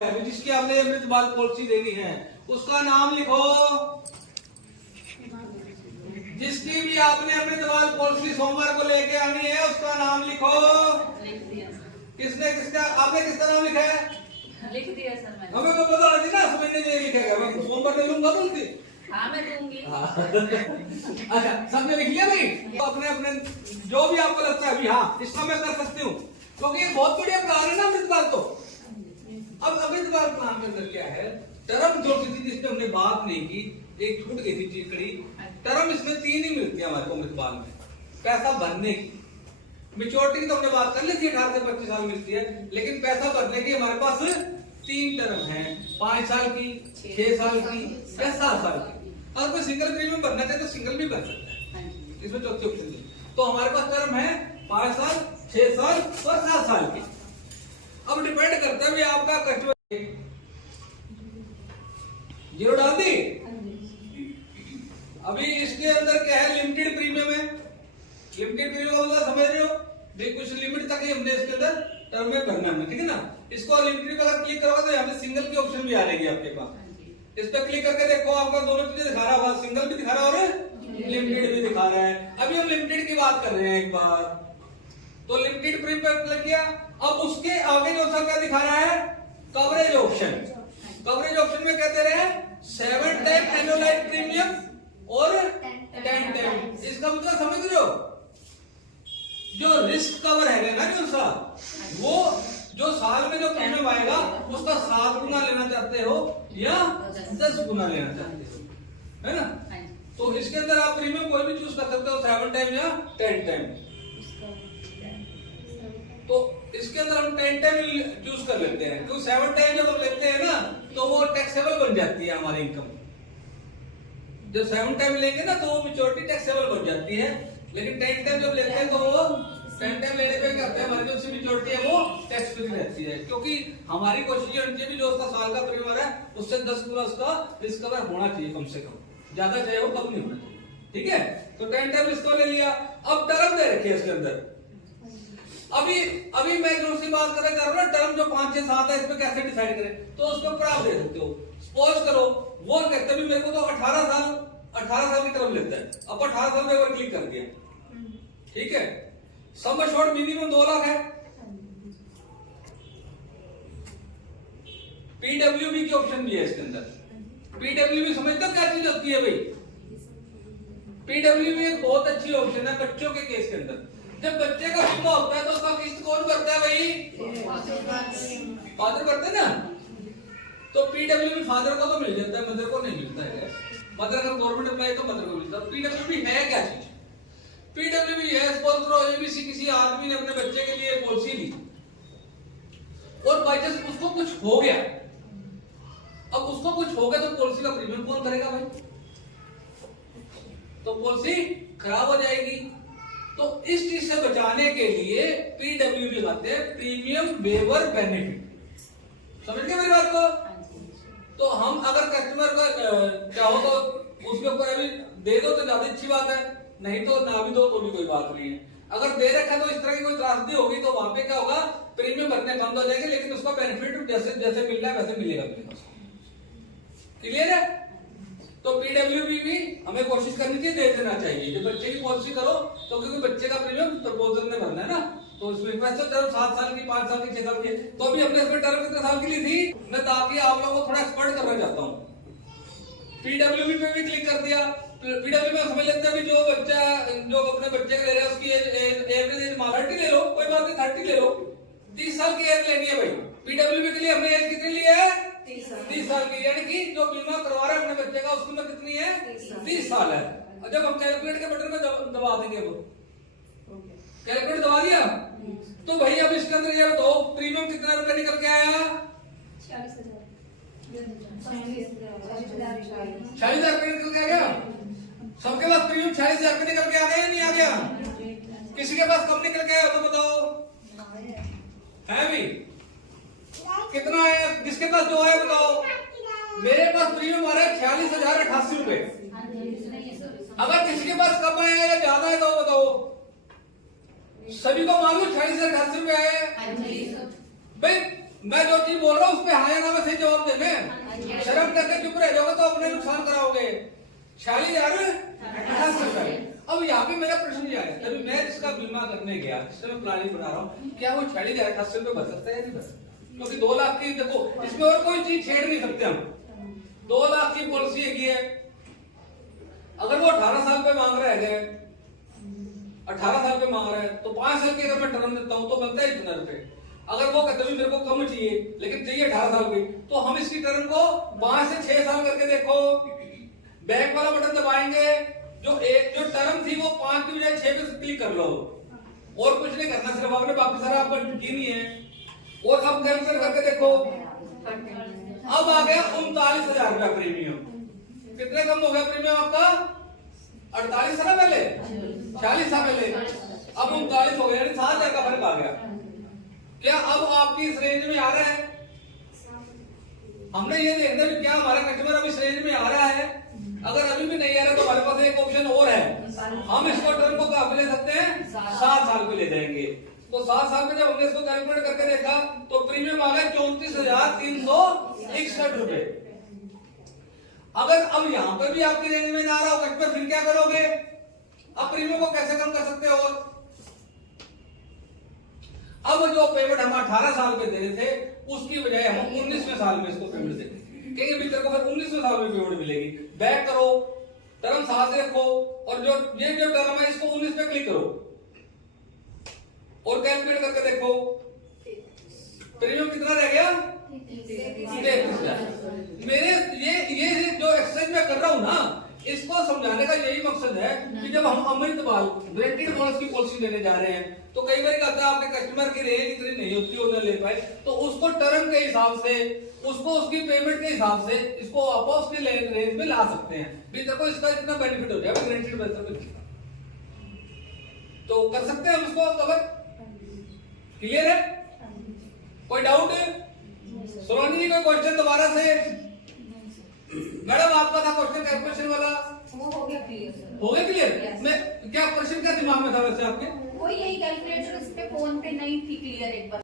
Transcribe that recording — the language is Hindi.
जिसकी आपने अमृतपाल पॉलिसी देनी है उसका नाम लिखो। जिसकी भी आपने अमृतपाल पॉलिसी सोमवार को लेके आनी है उसका नाम लिखो। किसका आपने किसका नाम लिखा है? लिख दिया सर मैंने। हमें बता रही ना समझने नहीं लिखेगा, मैं सोमवार में लूंगा तो हाँ मैं दूंगी। अच्छा सबने लिख लिया भाई? तो अपने अपने जो भी आपको लगता है अभी हाँ इसका मैं कर सकती हूँ क्योंकि ये बहुत बढ़िया प्लान है ना अमृतपाल। तो अब अमृतपाल प्लान के अंदर क्या है, टर्म जो थी जिसपे हमने बात नहीं की, एक छूट गई थी चीज कड़ी। टर्म इसमें 3 ही मिलती है हमारे को अमृतपाल में। पैसा भरने की, मेच्योरिटी की तो हमने बात कर ली थी 18 से 25 साल मिलती है, लेकिन पैसा भरने की हमारे पास 3 टर्म है, 5 साल की, 6 साल की या 7 साल की। अगर कोई सिंगल प्रीमियम भरना चाहे तो सिंगल भी भर सकता है, इसमें चौथी ऑप्शन है। तो हमारे पास टर्म है 5 साल, 6 साल और 7 साल की। अब डिपेंड करता है भाई आपका कस्टमर जीरो डाल दी। अभी इसके अंदर क्या है, लिमिटेड प्रीमियम है। लिमिटेड प्रीमियम का मतलब समझ रहे हो भाई, कुछ लिमिट तक ही हमने इसके अंदर टर्म में भरना है, ठीक है ना। इसको लिमिटेड पर अगर क्लिक करोगे तो यहाँ पे सिंगल की ऑप्शन भी आ जाएगी आपके पास। इस पर क्लिक करके देखो आपका दोनों चीजें दिखा रहा होगा, सिंगल भी दिखा रहा है और लिमिटेड भी दिखा रहा है। अभी हम लिमिटेड की बात कर रहे हैं एक बार, तो लिमिटेड प्रीमियम पर क्लिक किया। अब उसके आगे जो सा क्या दिखा रहा है, कवरेज ऑप्शन। कवरेज ऑप्शन में कहते रहे 7 टाइम एनुअलाइज प्रीमियम और 10 टाइम। इसका मतलब समझ रहे हो, जो रिस्क कवर है ना जो सा, वो जो साल में जो प्रीमियम आएगा उसका 7 गुना लेना चाहते हो या 10 गुना लेना चाहते हो, है ना। तो इसके अंदर आप प्रीमियम कोई भी चूज कर सकते हो, 7 टाइम या 10 टाइम। तो इसके अंदर हम 10 टाइम चूज कर लेते हैं क्योंकि 7 टाइम जब हम लेते हैं ना तो वो टैक्सेबल बन जाती है हमारी इनकम। जब 7 टाइम लेंगे ना तो वो मेच्योरिटी टैक्सेबल बन जाती है, लेकिन 10 टाइम जब लेते हैं तो वो 10 टाइम लेने पे क्या होता है, हमारी जो मेच्योरिटी है वो टैक्स फ्री रहती है। क्योंकि हमारी कोशिश ये होनी चाहिए जो उसका साल का प्रीमियम है उससे 10 गुना उसका रिस्क कवर होना चाहिए, कम से कम, ज्यादा चाहे हो कम नहीं होना चाहिए, ठीक है। तो 10 टाइम इसको ले लिया। अब टर्म दे रखी है इसके अंदर। अभी मैं जो सी बात कर रहा हूँ ना, टर्म जो 5, 6, 7 है इसमें कैसे डिसाइड करें, तो उसके ऊपर आप दे सकते हो। सपोज करो वो कहते हैं मेरे को तो 18 साल की टर्म लेता है, अब 18 साल में एक बार क्लिक कर दिया, ठीक है। सम एश्योर्ड मिनिमम 2 लाख है। पीडब्ल्यूबी की ऑप्शन भी है इसके अंदर। पीडब्ल्यूबी समझते हो क्या चीज होती है भाई? पीडब्ल्यूबी एक बहुत अच्छी ऑप्शन है बच्चों के केस के अंदर। जब बच्चे का बीमा होता है तो उसका किस्त कौन करता है भाई? फादर करते हैं ना। तो पीडब्ल्यूबी फादर को तो मिल जाता है, मदर को नहीं मिलता है। मदर अगर गवर्नमेंट एम्प्लॉय तो मदर को मिलता है। पीडब्ल्यूबी है क्या चीज? पीडब्ल्यूबी है, सपोज करो एबीसी किसी आदमी ने अपने बच्चे के लिए पॉलिसी ली और बाई चांस उसको कुछ हो गया। अब उसको कुछ हो गया तो पॉलिसी का प्रीमियम कौन करेगा भाई? तो पॉलिसी खराब हो जाएगी। तो इस चीज से बचाने के लिए पीडब्ल्यूबी लगाते हैं, प्रीमियम वेवर बेनिफिट। समझ गए मेरी बात को? तो हम अगर कस्टमर को चाहो तो उसके ऊपर अभी दे दो तो ज्यादा अच्छी बात है, नहीं तो ना भी दो तो भी कोई बात नहीं है। अगर दे रखा तो इस तरह की कोई त्रासदी होगी तो वहां पे क्या होगा, प्रीमियम भरने बंद हो जाएंगे, लेकिन उसका बेनिफिट जैसे जैसे मिल रहा है वैसे मिलेगा। क्लियर है? तो पीडब्ल्यूबी भी हमें कोशिश करनी चाहिए, दे देना चाहिए। जब बच्चे की पॉलिसी करो तो क्योंकि बच्चे का प्रीमियम प्रपोजल में भरना है ना, तो इसमें वैसे टर्म 7 साल की, 5 साल की, 6 साल की, तो अभी हमने इसमें टर्म कितने साल की ली थी, मैं ताकि आप लोगों को थोड़ा एक्सपर्ट करना चाहता हूँ। पीडब्ल्यूबी पे भी क्लिक कर दिया। पीडब्ल्यूबी में समझ लेते हैं जो बच्चा जो अपने बच्चे के ले रहा है उसकी एवरेज एज 30 ले लो, कोई बात नहीं 30 ले लो, 30 साल की एज लेनी है भाई। पीडब्ल्यूबी के लिए हमने एज कितनी ली है? 30 साल की, यानी कि जो बीमा करवा रहा है अपने बच्चे का उसकी उम्र कितनी है? 30 साल है। जब हम कैलकुलेट के बटन पे दबा देंगे, वो कैलकुलेट दबा दिया तो भाई अब इसके अंदर ये बताओ प्रीमियम कितना रुपए निकल के आया? 40,000 रुपए निकल के आ गया। सबके पास प्रीमियम 40,000 रुपए निकल के आ गया या नहीं आ गया? किसी के पास कम निकल के आया तो बताओ, है भी? कितना है किसके पास जो है बताओ? मेरे पास प्रीमियम आ रहा है 46,088 रुपए। अगर किसी के पास कम आया या ज्यादा है तो बताओ। सभी को मालूम 46,088 रुपए आए भाई। मैं जो चीज बोल रहा हूँ उस पर हाँ या ना में सही जवाब देने। शर्म करके चुप रह जाओगे तो अपने नुकसान कराओगे। 46,000। अब यहाँ पे मेरा प्रश्न ये आया, तभी मैं इसका बीमा करने गया, जिससे मैं प्लानिंग बना रहा हूँ, क्या वो 46,088 रुपये भर सकता है या नहीं भर सकता? क्योंकि 2 लाख की, देखो इसमें और कोई चीज छेड़ नहीं सकते हम। 2 लाख की पॉलिसी एक है। अगर वो 18 साल पे मांग रहा है, 18 साल पे मांग रहा है, तो 5 साल की अगर मैं टर्म देता हूँ तो बनता है इतना रुपए। अगर वो कहते मेरे को कम चाहिए लेकिन चाहिए 18 साल की, तो हम इसकी टर्म को 5 से 6 साल करके देखो, बैक वाला बटन दबाएंगे, जो टर्म थी वो 5 की बजाय 6 पे क्लिक कर लो, और कुछ नहीं करना, सिर्फ आपने बाकी सारा आपका की नहीं है। और अब कैंसिल करके देखो, अब आ गया 39,000 रुपया प्रीमियम। कितने कम हो गया प्रीमियम आपका? 48 था ना पहले, 40 था पहले, अब 39 हो गया, यानी 7,000 का फर्क आ गया। क्या अब आपकी इस रेंज में आ रहा है? हमने ये देखना है क्या हमारा कस्टमर अब इस रेंज में आ रहा है। अगर अभी भी नहीं आ रहा तो हमारे पास एक ऑप्शन और है, हम इसको टर्म को कहाँ पे ले सकते हैं? 7 साल पे ले जाएंगे। तो 7 साल में जब हमने इसको कैलकुलेट करके देखा तो प्रीमियम आ गया 34,361 रुपए। अगर अब यहाँ पर भी आपकी रेंज में ना आ रहा हो कस्टमर, फिर क्या करोगे? अब प्रीमियम को कैसे कम कर सकते हो? अब जो पेमेंट हम 18 साल पे दे रहे थे उसकी बजाय हम 19वें साल में इसको पेमेंट देंगे, कहेंगे भी तेरे को फिर 19वें साल में पेमेंट मिलेगी। बैक करो, टर्म 7 से रखो, और जो टर्म है इसको 19 पे क्लिक करो और कैलकुलेट करके देखो प्रीमियम कितना रह गया? 33,000। मेरे ये जो एक्सरसाइज मैं कर रहा हूं ना, इसको समझाने का यही मकसद है कि जब हम अमृतपाल गारंटीड बोनस की पॉलिसी देने जा रहे हैं तो कई बार कहता है आपके कस्टमर की रेंज इतनी नहीं होती, वो न ले पाए, तो उसको टर्म के हिसाब से, उसको उसकी पेमेंट के हिसाब से इसको आप उसके रेंज में ला सकते हैं। भी देखो इसका इतना बेनिफिट हो जाएगा गारंटीड बोनस में, तो कर सकते हैं हम इसको कवर। क्लियर है? कोई डाउट है? सोनी जी कोई क्वेश्चन दोबारा से? मैडम आपका था क्वेश्चन कैलकुलेशन वाला, वो हो गया क्लियर सर। हो गया क्लियर? मैं क्या क्वेश्चन क्या दिमाग में था वैसे आपके? वो यही कैलकुलेटर उस पे फोन पे नहीं थी क्लियर एक बार।